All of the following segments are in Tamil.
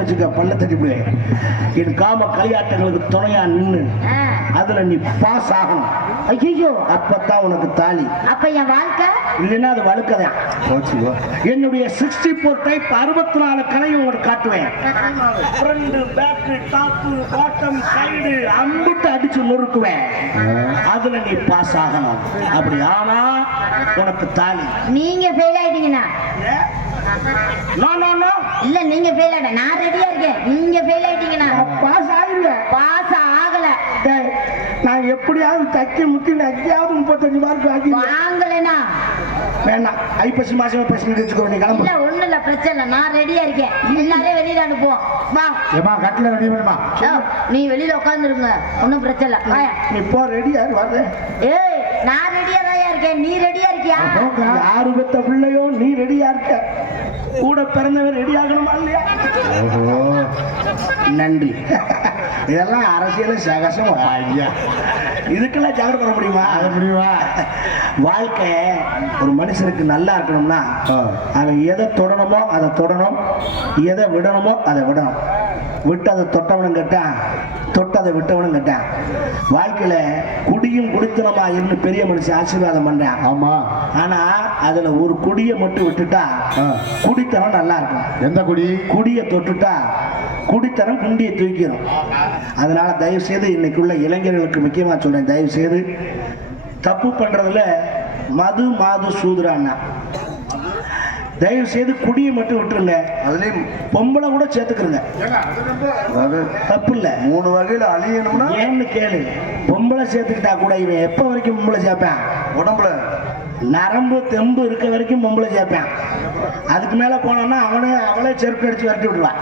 வச்சுக்க பல்ல தட்டி போய் என் காம களியாட்டங்களுக்கு துணையா நின்னு. அதுல நீ பாஸ் ஆகணும். ஐயோ அப்பதான் உனக்கு தாலி. அப்ப என் வாழ்க்கை? இல்லைன்னா அது வழுக்கதான் என்னுடைய சிக்ஸ்டி ஃபோர் டைப் அறுபத்தி நாலு கலையும் உங்களுக்கு காட்டுவேன். ஃப்ரண்ட் பாட்டம் சைடு அம்பிட்டு அடிச்சு நொறுக்குவேன். அதுல நீ பாஸ் ஆகணும். அப்படி ஆனா உனக்கு தாலி. நீங்க ஃபெயில் ஆயிட்டீங்கன்னா. நோ நோ நோ இல்ல நீங்க ஃபெயில் ஆயிட்ட. நான் ரெடியா இருக்கேன். நீங்க ஃபெயில் ஆயிட்டீங்கன்னா பாஸ் ஆகிருவேன். பாஸ் ஆகல. நான் எப்படியாவது தக்கி முத்தி எங்கேயாவது முப்பத்தஞ்சு மார்க் ஆக்கி வாங்கலைனா வேணாம் ஐப்பசி மாசமே பசங்க வச்சுக்கோ நீ கிளம்பு. இல்ல ஒண்ணு இல்ல பிரச்சனை இல்ல. நான் ரெடியா இருக்கேன். எல்லாரையும் வெளியில அனுப்புவோம். வா. ஏமா கட்டில ரெடி பண்ணுமா நீ வெளியில உட்காந்துருங்க ஒன்றும் பிரச்சனை இல்ல. நீ போ ரெடியா வர்றேன் ஏய் நான் ரெடியா இருக்கேன் நீ ரெடியா இருக்கியா யாரு பெத்த பிள்ளையோ நீ ரெடியா இருக்க. கூட பிறந்தவன் ரெடி ஆகணுமா இல்லையா? நன்றி. இதெல்லாம் அரசியல சகசம் ஐயா இதுக்கெல்லாம் ஜாகிர பண்ண முடியுமா? அது முடியுமா? வாழ்க்கை ஒரு மனுஷனுக்கு நல்லா இருக்கணும்னா. அவன் எதை தொடணுமோ அதை தொடணும் எதை விடணுமோ அதை விடணும். விட்டு அதை தொட்டவனும் கேட்டான் தொட்டதை விட்டவனும் கேட்டான் வாழ்க்கையில குடியும் குடித்தனமா இருந்து பெரிய மனுஷன் ஆசீர்வாதம் பண்றான். ஆமா. ஆனா அதுல ஒரு குடியை மட்டும் விட்டுட்டா. குடித்தனம் நல்லா இருக்கும். எந்த குடி? குடியை தொட்டுட்டா குடித்தனம் குண்டியை தூக்கிடும் அதனால தயவு செய்து இன்னைக்குள்ள இளைஞர்களுக்கு முக்கியமா சொல்றேன். தயவு செய்து தப்பு பண்றதுல மது மாது சூதுரான்னா தயவு செய்து குடியை மட்டும் விட்டுருங்க. அதுலயும் பொம்பளை கூட சேர்த்துக்கிறங்க. தப்பு இல்லை மூணு வகையில அழியணும்னா? ஏன்னு கேளு. பொம்பளை சேர்த்துக்கிட்டா கூட இவன் எப்போ வரைக்கும் பொம்பளை சேர்ப்பான்? உடம்புல? நரம்பு தெம்பு இருக்க வரைக்கும் பொம்பளை சேர்ப்பான். அதுக்கு மேலே போனோம்னா அவனே அவளே செருப்பு அடிச்சு விரட்டி விட்டுருவான்.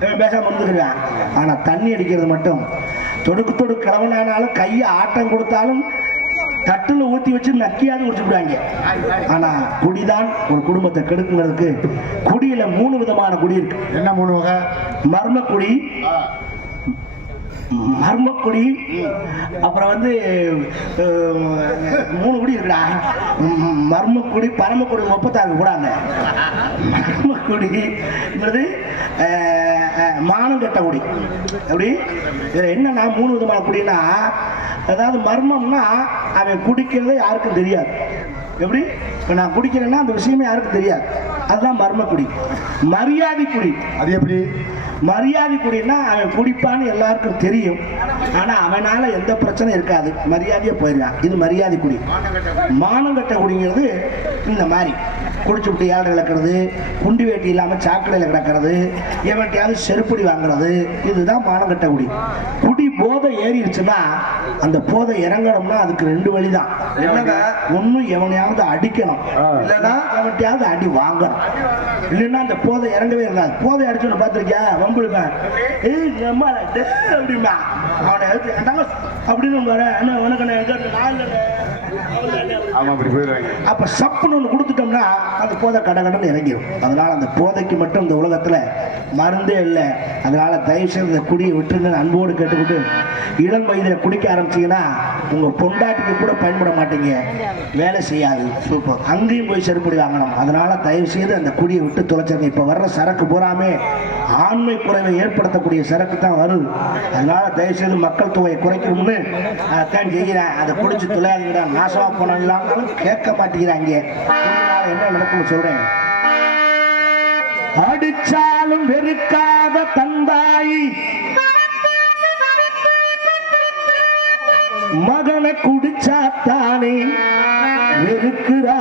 இவன் பேசாம இருந்துக்கிடுவான். ஆனால் தண்ணி அடிக்கிறது மட்டும். தொடுக்கு தொடுக்கு கிளவனானாலும் கையை ஆட்டம் கொடுத்தாலும் தட்டுல ஊற்றி வச்சு நக்கியாவது குடிச்சுடுவாங்க ஆனால் குடிதான் ஒரு குடும்பத்தை கெடுக்குங்கிறதுக்கு குடியில மூணு விதமான குடி இருக்கு. என்ன மூணு வகை? மர்மக்குடி மர்மக்குடி அப்புறம் வந்து மூணு குடி இருக்குடா. மர்மக்குடி பரமக்குடி முப்பத்தாறு கூடாங்க மர்மக்குடிங்கிறது மானம் கெட்ட குடி எப்படி? இதில் என்னன்னா மூணு விதமான குடினா அதாவது மர்மம்னா அவன் குடிக்கிறது யாருக்கும் தெரியாது. எப்படி? இப்போ நான் குடிக்கிறேன்னா அந்த விஷயமே யாருக்கும் தெரியாது. அதுதான் மர்மக்குடி. மரியாதை குடி. அது எப்படி? மரியாதை குடின்னா அவன் குடிப்பான்னு எல்லாருக்கும் தெரியும். ஆனா அவனால எந்த பிரச்சனையும் இருக்காது. மரியாதையா போயிடுவான் இது மரியாதை குடி. மானங்கட்ட குடிங்கிறது இந்த மாதிரி. குடிச்சு விட்டு ஏழை கிடக்கிறது குண்டி வேட்டி இல்லாமல் சாக்கடையில் கிடக்கிறது. எவன்ட்டையாவது செருப்படி வாங்குறது? இதுதான் மானங்கட்ட குடி குடி போதை ஏறிடுச்சுன்னா அந்த போதை இறங்கணும்னா அதுக்கு ரெண்டு வழிதான் என்னங்க? ஒன்னும் எவனையாவது அடிக்கணும். இல்லைன்னா எவன்கிட்டயாவது அடி வாங்கணும் இல்லைன்னா அந்த போதை இறங்கவே இருக்காது போதை அடிச்சோன்னு பார்த்துருக்கியா வம்பிழுப்பேன் ஏய் அம்மா டே அப்படிமா அவனை? அப்படின்னு வர என்ன உனக்கு என்ன எங்க இருக்கு? நான் இல்லைங்க. அவன் தானே." ஆமா அப்படி போயிடுவாங்க அப்ப சப்புன்னு ஒன்று கொடுத்துட்டோம்னா அந்த போதை கட கடன்னு இறங்கிடும் அதனால அந்த போதைக்கு மட்டும் இந்த உலகத்துல மருந்தே இல்லை அதனால தயவு செய்து இந்த குடியை விட்டுருங்க அன்போடு கேட்டுக்கிட்டு இளம் வயதில் குடிக்க ஆரம்பிச்சீங்கன்னா உங்க பொண்டாட்டிக்கு கூட பயன்பட மாட்டீங்க. வேலை செய்யாது. சூப்பர் அங்கேயும் போய் செருப்படி வாங்கணும். அதனால தயவு செய்து அந்த குடியை விட்டு தொலைச்சிருங்க. இப்ப வர்ற சரக்கு பூராமே ஆண்மை குறைவை ஏற்படுத்தக்கூடிய சரக்கு தான் வருது. அதனால தயவு செய்து மக்கள் தொகையை குறைக்கணும்னு அதைத்தான் செய்கிறேன். அதை குடிச்சு தொலையாதீங்கடா. நாசமா போனாங்களாம் கேட்க மாட்டேங்கிறாங்க. என்ன நடக்கும் சொல்றேன். அடிச்சாலும் வெறுக்காத தந்தாய். மகனை குடிச்சாத்தானே வெறுக்கிறா?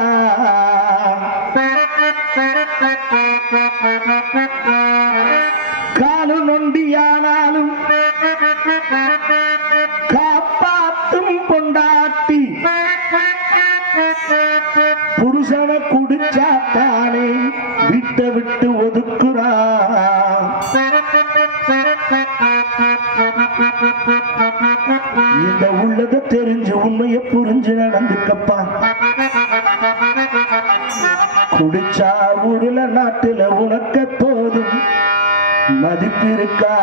காலு நொண்டியானாலும் காப்பாத்தும் கொண்டாட்டி புருஷனை குடிச்சாத்தானே விட்ட விட்டு ஒது தெரிஞ்சு புரிஞ்சு நடந்துக்கப்பா. குடிச்சா ஊருல நாட்டுல உனக்க போதும். மதிப்பிருக்கா?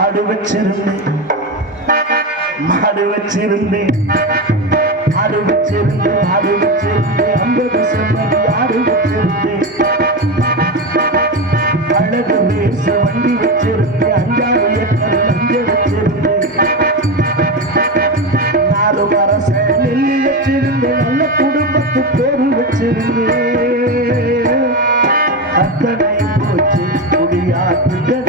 ஆடு வச்சிருந்தேன். மாடு வச்சிருந்தேன். ஆடு வச்சிருந்து மாடு ठुकराई पोछी गुड़िया ठुकराई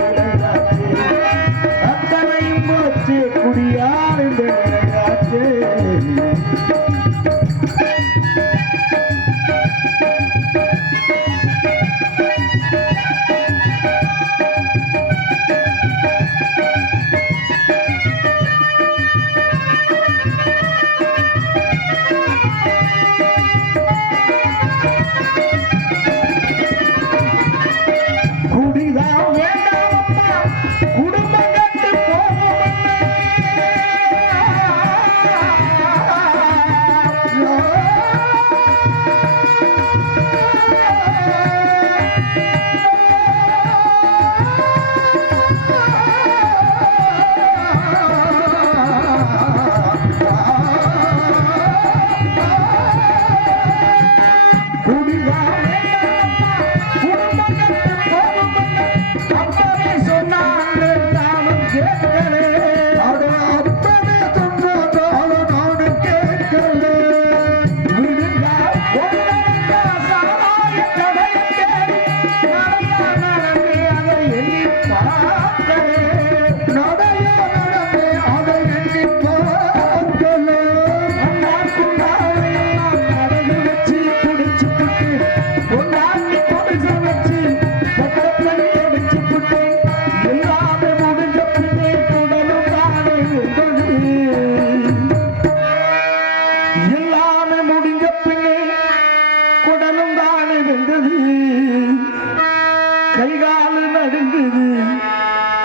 காலு நடுங்குது.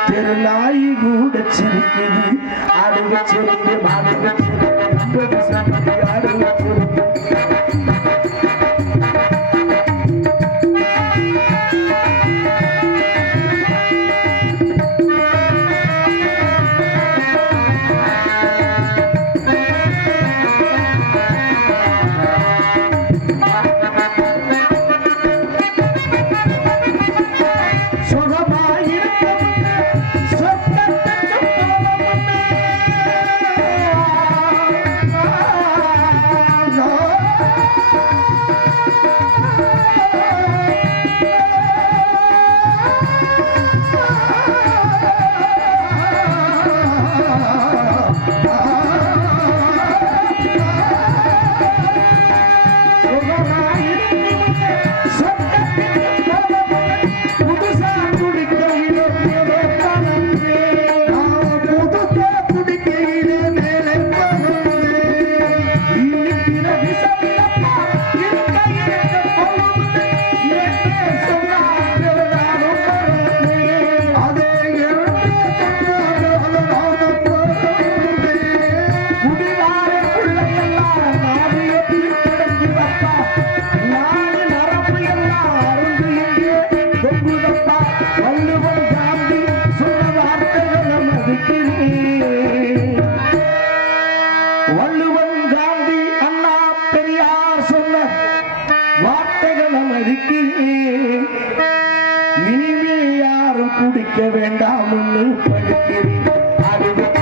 திருநாயி கூட சிரிக்குது. அழுகு சிரிந்து அழுகு குடிக்க வேண்டாம் என்று அறிவு